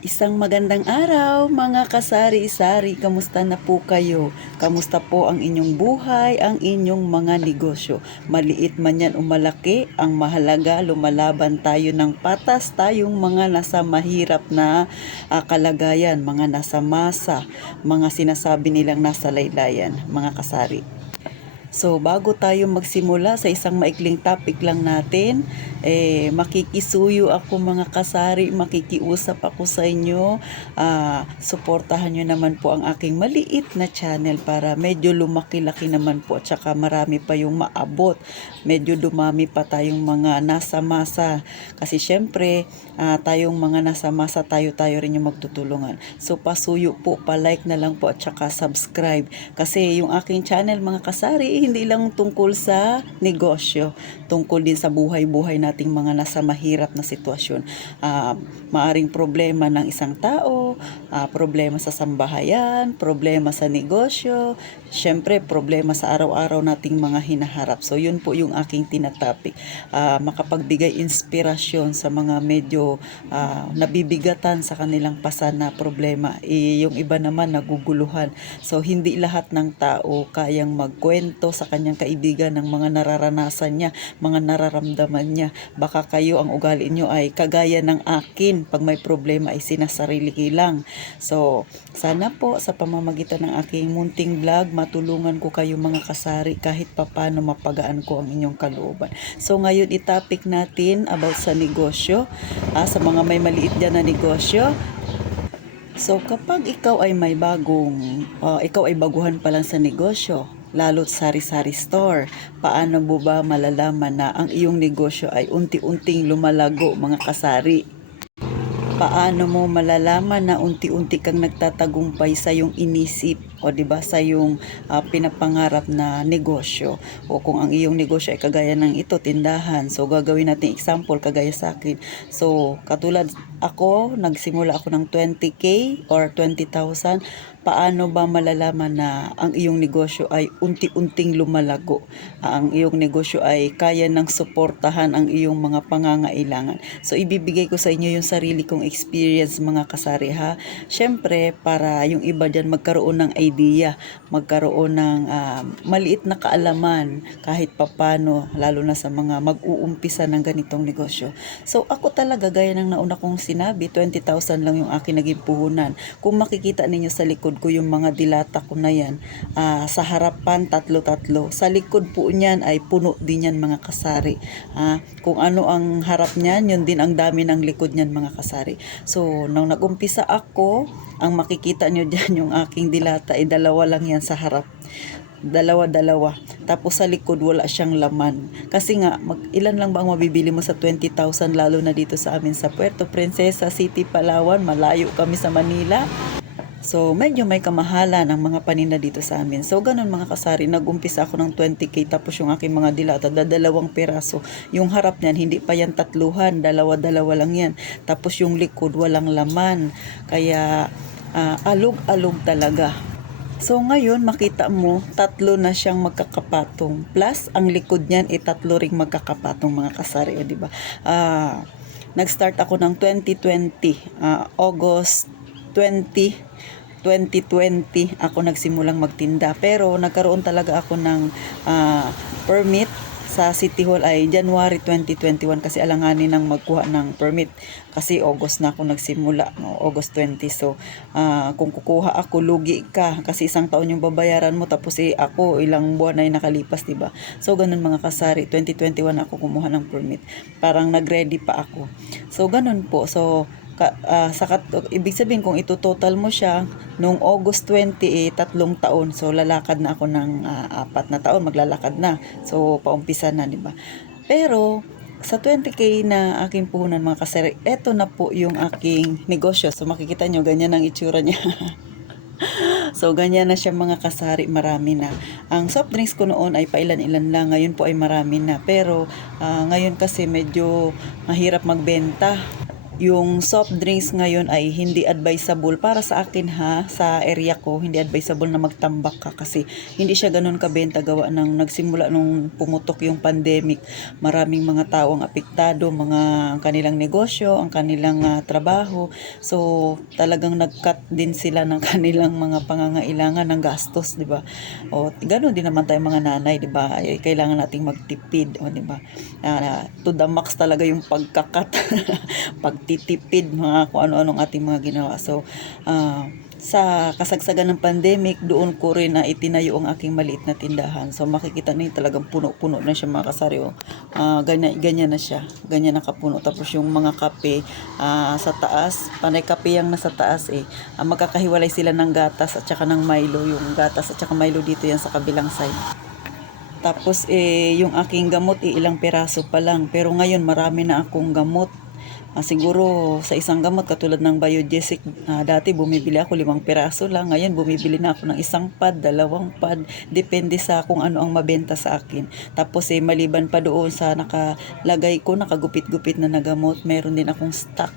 Isang magandang araw mga kasari-sari, kamusta na po kayo? Kamusta po ang inyong buhay, ang inyong mga negosyo? Maliit man yan o malaki, ang mahalaga lumalaban tayo ng patas, tayong mga nasa mahirap na kalagayan, mga nasa masa, mga sinasabi nilang nasa laylayan, mga kasari. So, bago tayo magsimula sa isang maikling topic lang natin, makikisuyo ako mga kasari, makikiusap ako sa inyo. Suportahan nyo naman po ang aking maliit na channel para medyo lumaki-laki naman po at saka marami pa yung maabot. Medyo dumami pa tayong mga nasa masa. Kasi syempre, tayong mga nasa masa, tayo rin yung magtutulungan. So, pasuyo po, palike na lang po at saka subscribe. Kasi yung aking channel mga kasari, hindi lang tungkol sa negosyo, tungkol din sa buhay-buhay nating mga nasa mahirap na sitwasyon. Maaring problema ng isang tao, problema sa sambahayan, problema sa negosyo, syempre problema sa araw-araw nating mga hinaharap. So yun po yung aking tinatapik, makapagbigay inspirasyon sa mga medyo nabibigatan sa kanilang pasan na problema. Yung iba naman naguguluhan. So hindi lahat ng tao kayang magkwento sa kanyang kaibigan ng mga nararanasan niya, mga nararamdaman niya. Baka kayo ang ugali niyo ay kagaya ng akin, pag may problema ay sinasarili lang. So sana po sa pamamagitan ng aking munting vlog, matulungan ko kayo mga kasari kahit papano mapagaan ko ang inyong kalooban. So ngayon itapik natin about sa negosyo, sa mga may maliit dyan na negosyo. So kapag ikaw ay may ikaw ay baguhan pa lang sa negosyo, lalo't sari-sari store, paano mo ba malalaman na ang iyong negosyo ay unti-unting lumalago mga kasari? Paano mo malalaman na unti-unti kang nagtatagumpay sa iyong inisip o di ba sa iyong pinapangarap na negosyo? O kung ang iyong negosyo ay kagaya ng ito, tindahan. So gagawin natin example kagaya sa akin. So katulad ako, nagsimula ako ng 20k or 20,000. Paano ba malalaman na ang iyong negosyo ay unti-unting lumalago? Ang iyong negosyo ay kaya ng suportahan ang iyong mga pangangailangan. So ibibigay ko sa inyo yung sarili kong experience mga kasari ha. Syempre para yung iba dyan magkaroon ng idea, magkaroon ng maliit na kaalaman kahit papano, lalo na sa mga mag-uumpisa ng ganitong negosyo. So ako talaga gaya ng nauna kong sinabi, 20,000 lang yung aking naging puhunan. Kung makikita ninyo sa likod ko yung mga dilata ko na yan, sa harapan tatlo-tatlo, sa likod po niyan ay puno din yan mga kasari. Kung ano ang harap niyan, yun din ang dami ng likod niyan mga kasari. So nung nag-umpisa ako, ang makikita nyo dyan yung aking dilata ay dalawa lang yan sa harap, dalawa. Tapos sa likod wala siyang laman. Kasi nga, ilan lang ba ang mabibili mo sa 20,000, lalo na dito sa amin sa Puerto Princesa City, Palawan. Malayo kami sa Manila. So, medyo may kamahalan ang mga paninda dito sa amin. So, ganun mga kasari, nag-umpisa ako ng 20k, tapos yung aking mga dilata, dalawang piraso. Yung harap niyan, hindi pa yan tatluhan, dalawa lang yan. Tapos yung likod, walang laman. Kaya, alog-alog talaga. So ngayon makita mo tatlo na siyang magkakapatong, plus ang likod niyan ay tatlo ring magkakapatong mga kasari, di ba? Nag-start ako ng 2020, August 2020 ako nagsimulang magtinda, pero nagkaroon talaga ako ng permit sa City Hall ay January 2021 kasi alanganin ng magkuha ng permit kasi August na ako nagsimula, no? August 20. So kung kukuha ako, lugi ka kasi isang taon yung babayaran mo, tapos ako ilang buwan na yung nakalipas, diba? So ganun mga kasari, 2021 ako kumuha ng permit, parang nag-ready pa ako. So ganun po. So ibig sabihin kung ito total mo siya nung August 20, 3 taon. So lalakad na ako ng 4 na taon, maglalakad na. So paumpisa na, di ba? Pero sa 20k na aking puhunan mga kasari, eto na po yung aking negosyo. So makikita nyo, ganyan ang itsura niya. So ganyan na siya mga kasari, marami na. Ang soft drinks ko noon ay pailan-ilan lang, ngayon po ay marami na. Pero ngayon kasi medyo mahirap magbenta. Yung soft drinks ngayon ay hindi advisable para sa akin ha, sa area ko, hindi advisable na magtambak ka kasi hindi siya ganun kabenta gawa ng nagsimula nung pumutok yung pandemic. Maraming mga tao ang apektado, mga ang kanilang negosyo, ang kanilang trabaho. So talagang nag-cut din sila ng kanilang mga pangangailangan ng gastos, di ba? O ganun din naman tayo mga nanay, di ba? Ay, kailangan nating magtipid, o di ba? To the max talaga yung pagkakat, pagtitipid, mga kung ano-anong ating mga ginawa. So, sa kasagsagan ng pandemic, doon ko rin na itinayo ang aking maliit na tindahan. So, makikita niyo talagang puno-puno na siya mga kasari. Ganyan na siya. Ganyan nakapuno. Tapos yung mga kape sa taas, panay kape yung nasa taas eh. Magkakahiwalay sila ng gatas at saka ng Milo. Yung gatas at saka Milo dito yan sa kabilang side. Tapos yung aking gamot ilang piraso pa lang. Pero ngayon marami na akong gamot. Siguro sa isang gamot katulad ng Biogesic, dati bumibili ako 5 piraso lang. Ngayon bumibili na ako ng isang pad, 2 pad. Depende sa kung ano ang mabenta sa akin. Tapos maliban pa doon sa nakalagay ko, nakagupit-gupit na nagamot, meron din akong stock.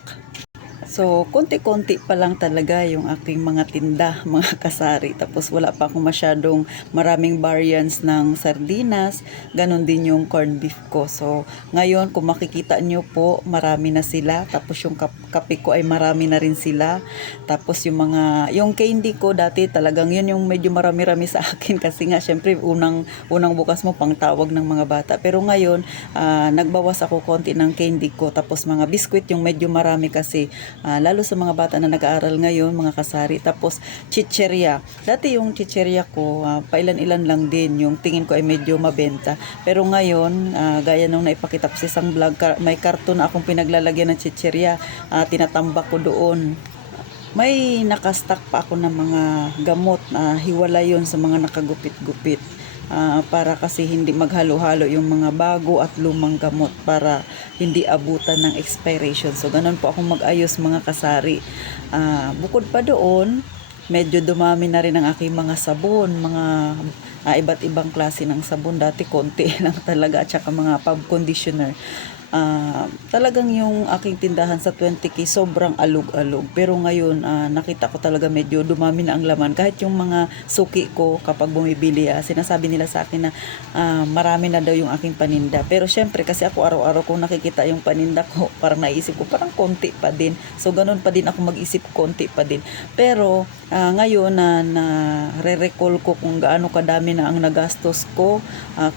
So, konti-konti pa lang talaga yung aking mga tinda, mga kasari. Tapos wala pa akong masyadong maraming variants ng sardinas. Ganon din yung corned beef ko. So, ngayon kung makikita nyo po, marami na sila. Tapos yung kape ko ay marami na rin sila. Tapos yung candy ko dati talagang yun yung medyo marami-rami sa akin. Kasi nga syempre unang bukas mo pang tawag ng mga bata. Pero ngayon, nagbawas ako konti ng candy ko. Tapos mga biskwit yung medyo marami kasi lalo sa mga bata na nag-aaral ngayon, mga kasari. Tapos chicherya. Dati yung chicherya ko, pailan-ilan lang din. Yung tingin ko ay medyo mabenta. Pero ngayon, gaya nung naipakita ko sa isang vlog, may karton na akong pinaglalagyan ng chicherya. Tinatambak ko doon. May nakastock pa ako ng mga gamot na hiwala yon sa mga nakagupit-gupit. Para kasi hindi maghalo-halo yung mga bago at lumang gamot para hindi abutan ng expiration. So, ganun po akong mag-ayos mga kasari. Bukod pa doon, medyo dumami na rin ang aking mga sabon, mga iba't ibang klase ng sabon. Dati konti lang talaga at saka mga pub conditioner. Talagang yung aking tindahan sa 20K sobrang alog-alog. Pero ngayon, nakita ko talaga medyo dumami na ang laman. Kahit yung mga suki ko kapag bumibili, sinasabi nila sa akin na marami na daw yung aking paninda. Pero syempre, kasi ako araw-araw kong nakikita yung paninda ko, parang naisip ko, parang konti pa din. So, ganun pa din ako mag-isip, konti pa din. Pero, ngayon na re-recall ko kung gaano kadami na ang nagastos ko,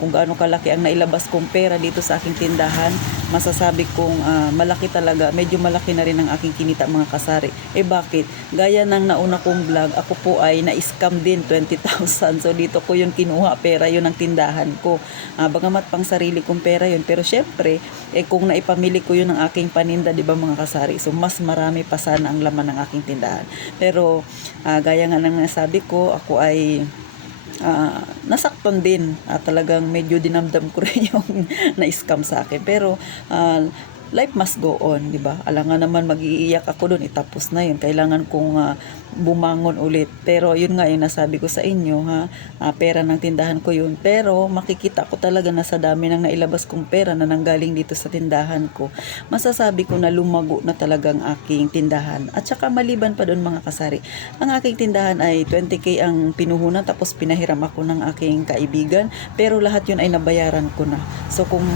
kung gaano kalaki ang nailabas kong pera dito sa aking tindahan, masasabi kong malaki talaga, medyo malaki na rin ang aking kinita mga kasari. Bakit? Gaya ng nauna kong vlog, ako po ay na-scam din 20,000. So dito ko yun kinuha, pera yun ang tindahan ko. Bagamat pang sarili kong pera yun, pero syempre, kung naipamili ko yun ng aking paninda, di ba mga kasari? So mas marami pa sana ang laman ng aking tindahan. Pero gaya nga ng nasabi ko, ako ay nasaktan din. Talagang medyo dinamdam ko rin yung na-scam sa akin. Pero life must go on, di ba? Alangan naman mag-iiyak ako doon, itapos na yun. Kailangan kong bumangon ulit. Pero yun nga yung nasabi ko sa inyo, pera ng tindahan ko yun. Pero makikita ko talaga na sa dami ng nailabas kong pera na nanggaling dito sa tindahan ko, masasabi ko na lumago na talagang aking tindahan. At saka maliban pa doon mga kasari, ang aking tindahan ay 20K ang pinuhunan, tapos pinahiram ako ng aking kaibigan. Pero lahat yun ay nabayaran ko na. So kung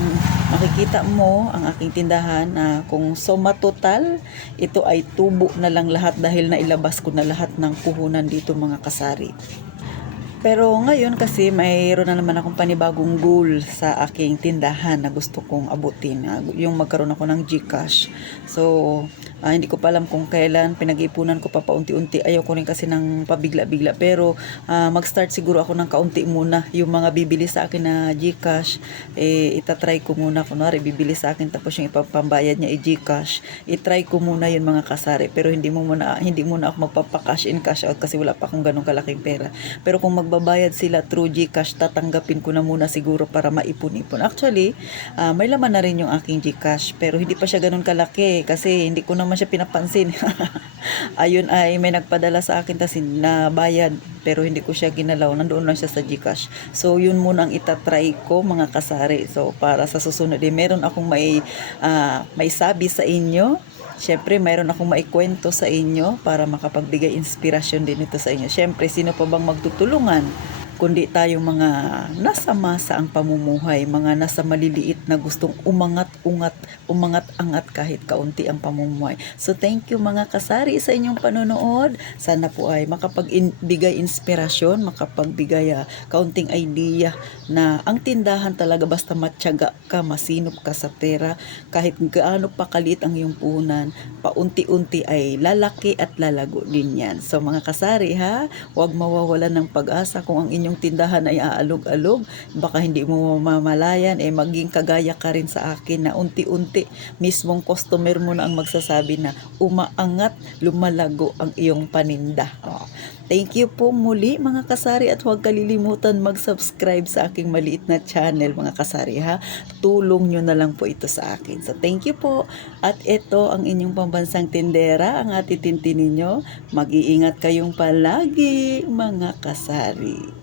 makikita mo ang aking tindahan, kung suma total, ito ay tubo na lang lahat dahil nailabas ko na lahat ng puhunan dito mga kasari. Pero ngayon kasi mayroon na naman akong panibagong goal sa aking tindahan na gusto kong abutin. Yung magkaroon ako ng GCash. So, hindi ko pa alam kung kailan. Pinag-iipunan ko pa paunti-unti. Ayaw ko rin kasi ng pabigla-bigla. Pero mag-start siguro ako ng kaunti muna. Yung mga bibili sa akin na GCash, itatry ko muna. Kunwari, bibili sa akin tapos yung ipapambayad niya i-GCash. Itry ko muna yun mga kasari. Pero hindi muna ako magpapa-cash in, cash out kasi wala pa akong ganong kalaking pera. Pero kung magbabayad sila through GCash, tatanggapin ko na muna siguro para maipon-ipon. Actually, may laman na rin yung aking GCash. Pero hindi pa siya ganun kalaki kasi hindi ko naman siya pinapansin. Ayun ay may nagpadala sa akin kasi nabayad pero hindi ko siya ginalaw. Nandoon lang siya sa GCash. So yun muna ang itatry ko mga kasari. So para sa susunod meron akong may sabi sa inyo. Syempre, mayroon akong maikwento sa inyo para makapagbigay inspirasyon din ito sa inyo. Syempre, sino pa bang magtutulungan? Kundi tayong mga nasa masa ang pamumuhay, mga nasa maliliit na gustong umangat-angat kahit kaunti ang pamumuhay. So thank you mga kasari sa inyong panonood. Sana po ay makapagbigay inspirasyon, makapagbigay kaunting idea na ang tindahan talaga basta matyaga ka, masinop ka sa pera, kahit gaano pa kaliit ang iyong puhunan, paunti-unti ay lalaki at lalago din yan. So mga kasari ha, huwag mawawalan ng pag-asa kung ang inyong tindahan ay aalog-alog, baka hindi mo mamalayan, maging kagaya ka rin sa akin na unti-unti mismong customer mo na ang magsasabi na umaangat, lumalago ang iyong paninda. Thank you po muli mga kasari at huwag kalilimutan mag-subscribe sa aking maliit na channel mga kasari ha. Tulong nyo na lang po ito sa akin. So thank you po. At ito ang inyong pambansang tindera, ang atitintin ninyo. Mag-iingat kayong palagi mga kasari.